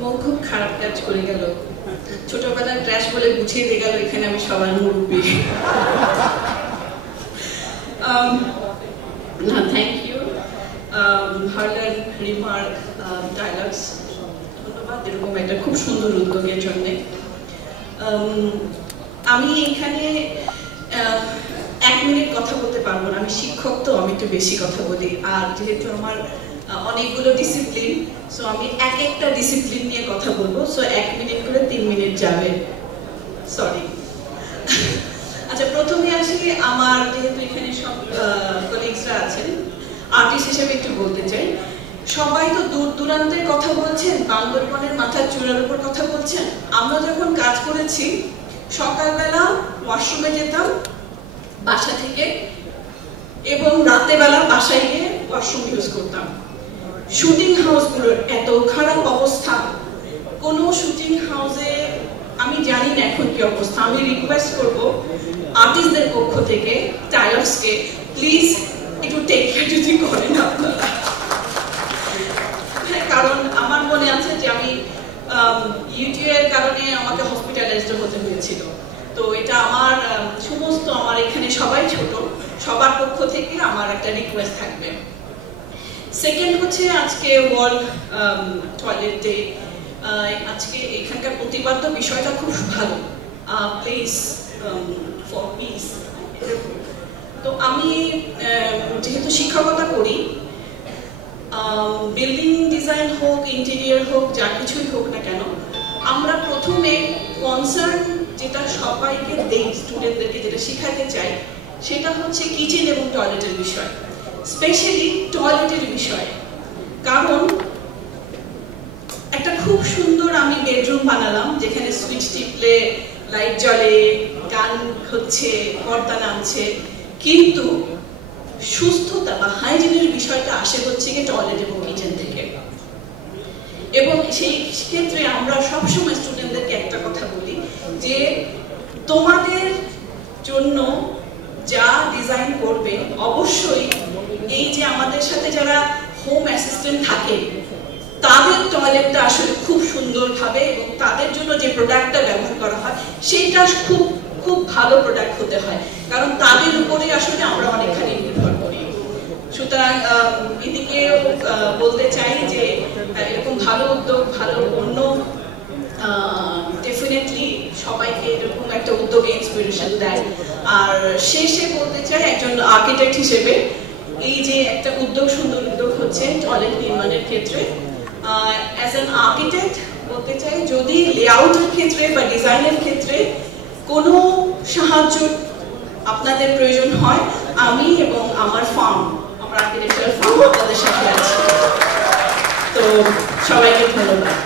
মন খুব খারাপ কাজ করে গেল। ছোটবেলায় ট্র্যাশ বলে বুঝিয়ে দিয়ে গেল এখানে আমি সবার মুরব্বী। না, থ্যাংক ইউ হার্লার রিমার্ক ডায়ালগস, ধন্যবাদ এরকম একটা খুব সুন্দর উদ্যোগের জন্যে। আমি এখানে 1 মিনিট কথা বলতে পারবো না, আমি শিক্ষক তো আমি একটু বেশি কথা বলি, আর যেহেতু আমার অনেকগুলো ডিসিপ্লিন, সো আমি একটা ডিসিপ্লিন নিয়ে কথা বলবো, সো 1 মিনিট করে 3 মিনিট যাবে, সরি। আচ্ছা, প্রথমে আসি আমার, যেহেতু এখানে সব কলিগসরা আছেন, আর্টিস্ট হিসেবে একটু বলতে চাই। সবাই তো দূর দূরান্তের কথা বলছেন, বান্দরবনের মাথার চূড়ার উপর কথা বলছেন। আমরা যখন কাজ করেছি সকালবেলা ওয়াশরুমে যেতাম বাসা থেকে, এবং রাতেবেলা বাসায় গিয়ে ওয়াশরুম ইউজ করতাম। শুটিং হাউসগুলোর এত খারাপ অবস্থা, কোনো শুটিং হাউসে আমি জানি না এখন কি অবস্থা। আমি রিকোয়েস্ট করব আর্টিস্টদের পক্ষ থেকে টাইলার্সকে, প্লিজ একটু টেক কেয়ার যদি করেন আপনারা। কারণ আমার মনে আছে যে আমি ইউটিউবের কারণে আমাকে হসপিটালাইজড হতে হয়েছিল। তো এটা আমার সমস্ত, আমার এখানে সবাই ছোট, সবার পক্ষ থেকে আমার একটা রিকোয়েস্ট থাকবে। সেকেন্ড হচ্ছে আজকে ওয়ার্ল্ড টয়লেট ডে। আজকে এখানকার প্রতিবাদ্য বিষয়টা খুব ভালো, প্লিজ ফর পিস। তো আমি যেহেতু শিক্ষকতা করি, বিল্ডিং ডিজাইন হোক, ইন্টেরিয়ার হোক, যা কিছুই হোক না কেন, আমরা প্রথমে কনসার্ন যেটা সবাইকে দেই, স্টুডেন্টদেরকে যেটা শেখাতে চাই, সেটা হচ্ছে কিচেন এবং টয়লেটের বিষয়, স্পেশালি টয়লেটের বিষয়। কারণ একটা খুব সুন্দর আমি বেডরুম বানালাম, যেখানে সুইচ টিপলে লাইট জ্বলে, গান হচ্ছে, পর্দা নামছে, কিন্তু সুস্থতা বা হাইজিনের বিষয়টা আসে হচ্ছে কি টয়লেট এবং কিচেন থেকে। এবং সেই ক্ষেত্রে আমরা সবসময় স্টুডেন্টদেরকে একটা কথা বলি যে তোমাদের জন্য যা ডিজাইন করবে, অবশ্যই এই যে আমাদের সাথে যারা হোম অ্যাসিস্ট্যান্ট থাকে তাদের টয়লেটটা আসলে খুব সুন্দরভাবে, এবং তাদের জন্য যে প্রোডাক্টটা ব্যবহার করা হয় সেইটা খুব খুব ভালো প্রোডাক্ট হতে হয়, কারণ তাদের উপরে আসলে আমরা অনেকখানি নির্ভর করি। সুতরাং এদিকে বলতে চাই যে এরকম ভালো উদ্যোগ, ভালো অন্য ডেফিনেটলি সবাইকে এরকম একটা উদ্যোগে ইন্সপিরেশন দেয়। আর শেষে বলতে চাই একজন আর্কিটেক্ট হিসেবে, এই যে একটা উদ্যোগ, সুন্দর উদ্যোগ হচ্ছে টয়লেট নির্মাণের ক্ষেত্রে, অ্যাজ অ্যান আর্কিটেক্ট বলতে চাই, যদি লেআউটের ক্ষেত্রে বা ডিজাইনের ক্ষেত্রে কোনো সাহায্য আপনাদের প্রয়োজন হয়, আমি এবং আমার ফার্ম, আমার আর্কিটেকচারাল ফার্ম আপনাদের সাথে আছে। তো সবাইকে ধন্যবাদ।